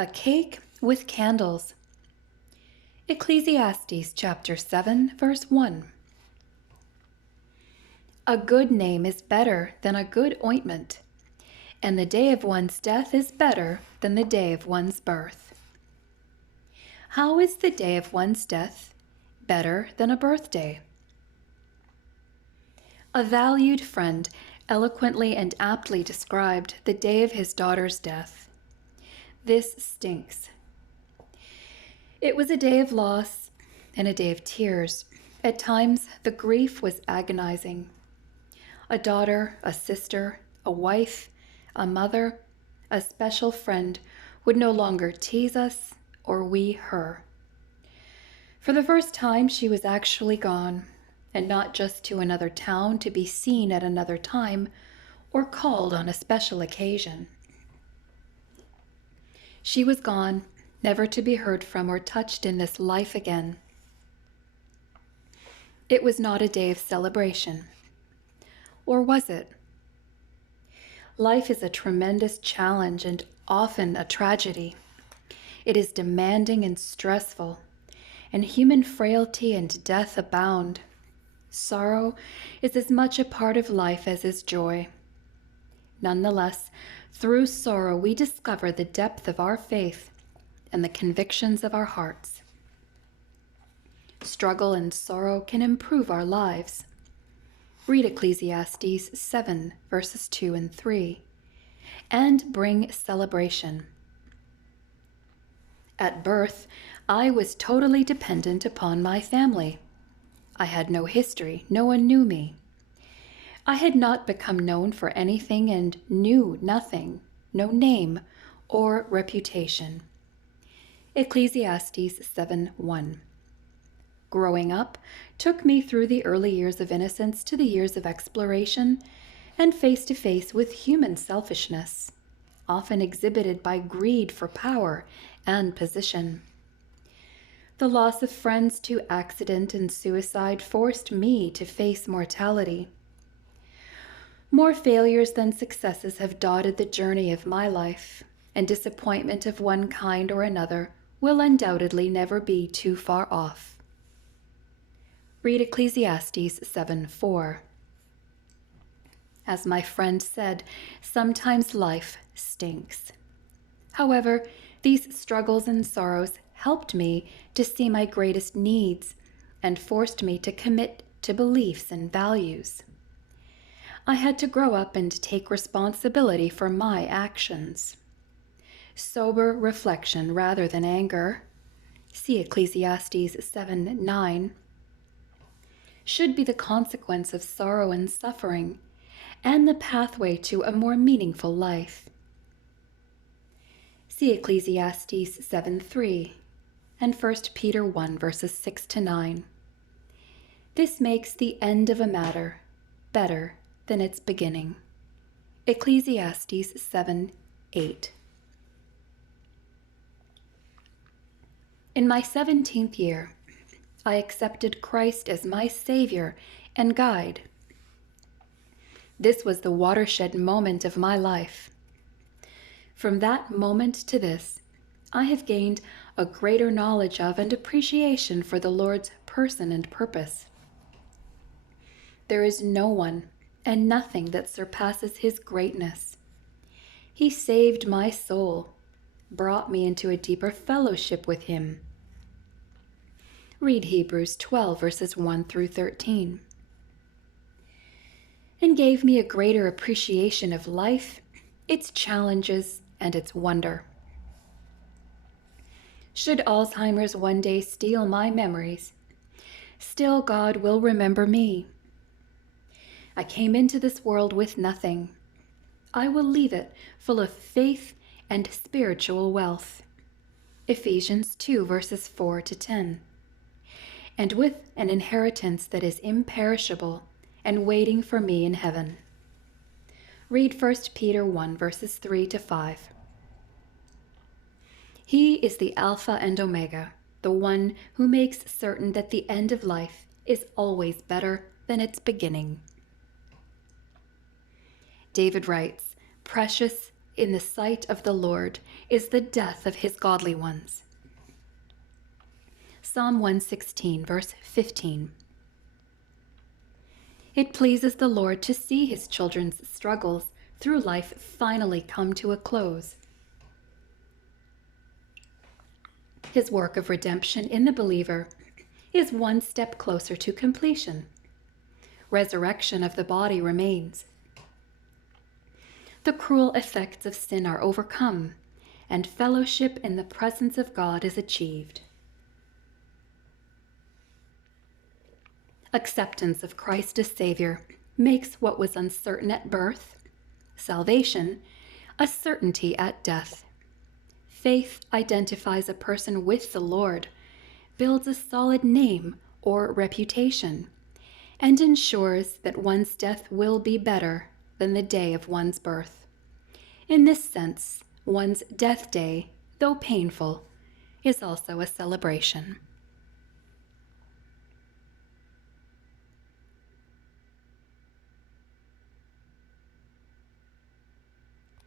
A cake with candles. Ecclesiastes chapter 7, verse 1. A good name is better than a good ointment, and the day of one's death is better than the day of one's birth. How is the day of one's death better than a birthday? A valued friend eloquently and aptly described the day of his daughter's death. This stinks. It was a day of loss and a day of tears. At times, the grief was agonizing. A daughter, a sister, a wife, a mother, a special friend would no longer tease us or we her. For the first time, she was actually gone, and not just to another town to be seen at another time or called on a special occasion. She was gone, never to be heard from or touched in this life again. It was not a day of celebration. Or was it? Life is a tremendous challenge and often a tragedy. It is demanding and stressful, and human frailty and death abound. Sorrow is as much a part of life as is joy. Nonetheless, through sorrow we discover the depth of our faith and the convictions of our hearts. Struggle and sorrow can improve our lives. Read Ecclesiastes 7, verses 2 and 3, and bring celebration. At birth, I was totally dependent upon my family. I had no history, no one knew me. I had not become known for anything and knew nothing, no name or reputation. Ecclesiastes 7:1. Growing up took me through the early years of innocence to the years of exploration and face-to-face with human selfishness, often exhibited by greed for power and position. The loss of friends to accident and suicide forced me to face mortality. More failures than successes have dotted the journey of my life, and disappointment of one kind or another will undoubtedly never be too far off. Read Ecclesiastes 7:4. As my friend said, sometimes life stinks. However, these struggles and sorrows helped me to see my greatest needs and forced me to commit to beliefs and values. I had to grow up and take responsibility for my actions. Sober reflection rather than anger, see Ecclesiastes 7:9, should be the consequence of sorrow and suffering and the pathway to a more meaningful life. See Ecclesiastes 7:3 and 1 Peter 1 verses 6 to 9. This makes the end of a matter better than its beginning. Ecclesiastes 7:8. In my 17th year, I accepted Christ as my Savior and guide. This was the watershed moment of my life. From that moment to this, I have gained a greater knowledge of and appreciation for the Lord's person and purpose. There is no one and nothing that surpasses His greatness. He saved my soul, brought me into a deeper fellowship with Him. Read Hebrews 12 verses 1 through 13. And gave me a greater appreciation of life, its challenges, and its wonder. Should Alzheimer's one day steal my memories, still God will remember me. I came into this world with nothing. I will leave it full of faith and spiritual wealth. Ephesians 2 verses 4 to 10. And with an inheritance that is imperishable and waiting for me in heaven. Read 1 Peter 1 verses 3 to 5. He is the Alpha and Omega, the one who makes certain that the end of life is always better than its beginning. David writes, "Precious in the sight of the Lord is the death of his godly ones. Psalm 116, verse 15. It pleases the Lord to see his children's struggles through life finally come to a close. His work of redemption in the believer is one step closer to completion. Resurrection of the body remains. The cruel effects of sin are overcome, and fellowship in the presence of God is achieved. Acceptance of Christ as Savior makes what was uncertain at birth, salvation, a certainty at death. Faith identifies a person with the Lord, builds a solid name or reputation, and ensures that one's death will be better than the day of one's birth. In this sense, one's death day, though painful, is also a celebration.